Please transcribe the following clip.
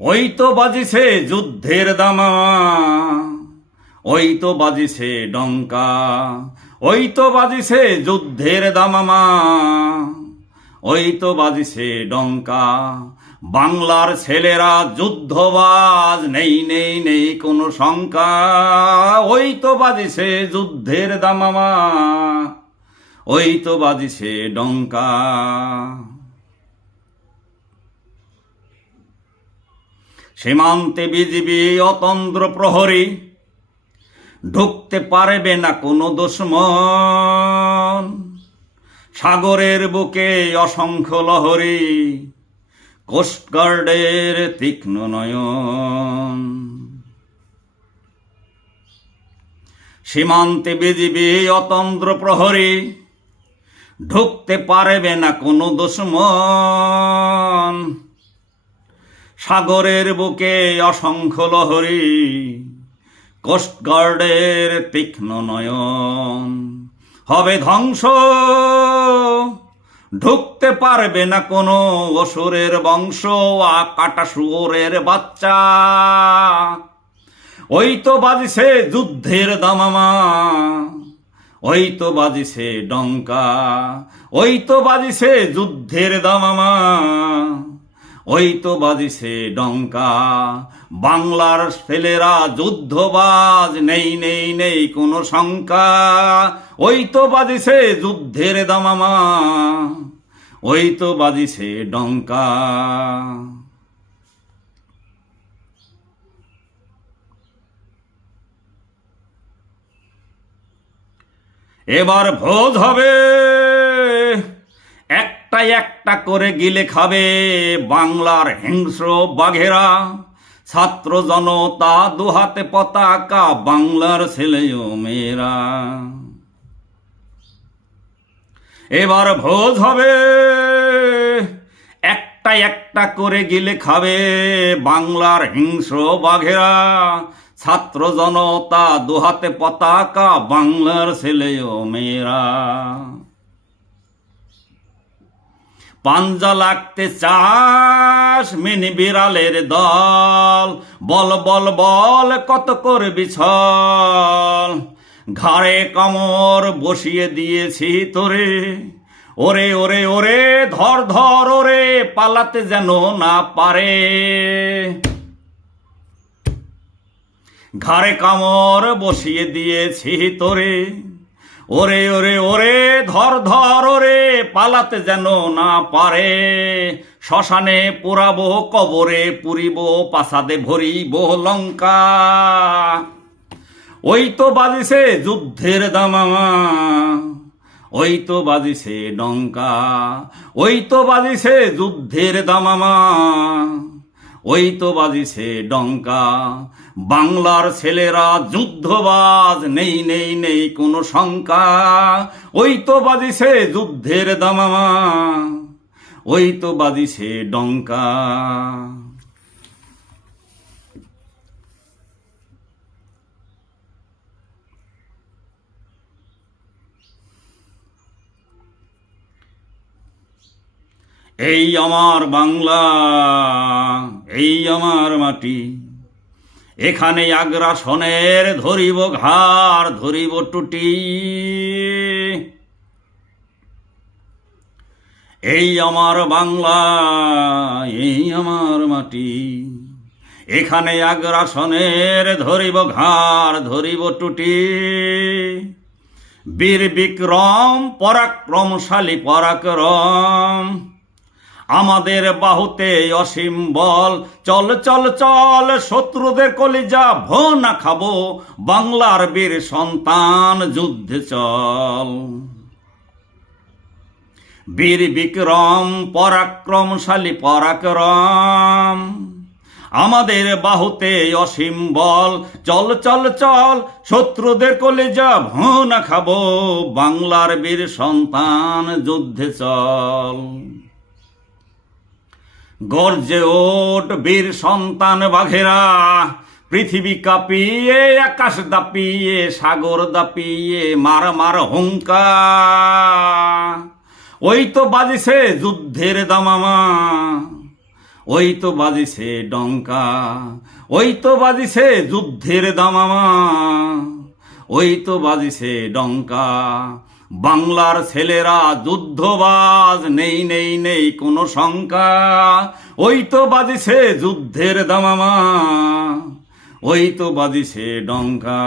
ওই তো বাজিছে যুদ্ধের দামামা, ওই তো বাজিছে ডঙ্কা, ওই তো বাজিছে যুদ্ধের দামামা, ওই তো বাজিছে ডঙ্কা। বাংলার ছেলেরা যুদ্ধবাজ, নেই নেই নেই কোনো শঙ্কা। ওই তো বাজিছে যুদ্ধের দামামা, ওই তো বাজিছে ডঙ্কা। সীমান্তে বিজিবি অতন্দ্র প্রহরী, ঢুকতে পারবে না কোনো দুশমন। সাগরের বুকে অসংখ্য লহরী, কোস্টগার্ডের তীক্ষ্ণ নয়ন। সীমান্তে বিজিবি অতন্দ্র প্রহরী, ঢুকতে পারবে না কোনো দুশমন। সাগরের বুকে অসংখ্য লহরী, কোস্টগার্ডের তীক্ষ্ণ নয়ন। হবে ধ্বংস, ঢুকতে পারবে না কোনো অসুরের বংশ, কাটা শুয়োরের বাচ্চা। ওই তো বাজিছে যুদ্ধের দামামা, ওই তো বাজিছে ডঙ্কা, ওই তো বাজিছে যুদ্ধের দামামা, ওই তো বাজিছে ডঙ্কা। বাংলার ছেলেরা যুদ্ধবাজ, নেই নেই নেই কোনো শঙ্কা। ওই তো বাজিছে যুদ্ধের দামামা, ওই তো বাজিছে ডঙ্কা। এবার ভোজ হবে, একটা একটা করে গিলে খাবে বাংলার হিংস্র বাঘেরা। ছাত্র জনতা দুহাতে পতাকা, বাংলার ছেলে ও মেয়েরা। এবার ভোজ হবে, একটা একটা করে গিলে খাবে বাংলার হিংস্র বাঘেরা। ছাত্র জনতা দুহাতে পতাকা, বাংলার ছেলে ও মেয়েরা। পাঞ্জা লাগতে চাস মিনি বিড়ালের দল, বল বল বল কত করবি ছল। ঘাড়ে কামড় বসিয়ে দিয়েছি তোরে, ওরে ওরে ওরে ধর ধর ওরে, পালাতে যেন না পারে। ঘাড়ে কামড় বসিয়ে দিয়েছি তোরে, ওরে ওরে ওরে ধর ধর ওরে, পালাতে যেন না পারে। শ্মশানে পুরাবো, কবরে পুরিব, পাছাদে ভরিব লঙ্কা। ওই তো বাজিছে যুদ্ধের দামামা, ওই তো বাজিছে ডঙ্কা, ওই তো বাজিছে যুদ্ধের দামামা, ওই তো বাজিছে ডঙ্কা। বাংলার ছেলেরা যুদ্ধবাজ, নেই নেই নেই কোনো শঙ্কা। ওই তো বাজিছে যুদ্ধের দামামা, ওই তো বাজিছে ডঙ্কা। এই আমার বাংলা, এই আমার মাটি, এখানে আগ্রাসনের ধরিব ঘাড়, ধরিব টুটি। এই আমার বাংলা, এই আমার মাটি, এখানে আগ্রাসনের ধরিব ঘাড়, ধরিব টুটি। বীর বিক্রম পরাক্রমশালী পরাক্রম, আমাদের বাহুতে অসীম বল। চল চল চল শত্রুদের কলিজা ভো না খাবো, বাংলার বীর সন্তান যুদ্ধে চল। বীর বিক্রম পরাক্রমশালী পরাক্রম, আমাদের বাহুতে অসীম বল। চল চল চল শত্রুদের কলিজা ভো না খাবো, বাংলার বীর সন্তান যুদ্ধে চল। গর্জে ওঠ বীর সন্তান বাঘেরা, পৃথিবী কাঁপিয়ে আকাশ দাপিয়ে সাগর দাপিয়ে মার মার হুঙ্কা। ওই তো বাজিছে যুদ্ধের দামামা, ওই তো বাজিছে ডঙ্কা, ওই তো বাজিছে যুদ্ধের দামামা, ওই তো বাজিছে ডঙ্কা। বাংলার ছেলেরা যুদ্ধবাজ, নেই নেই নেই কোনো শঙ্কা। ওই তো বাজিছে যুদ্ধের দামামা, ওই তো বাজিছে ডঙ্কা।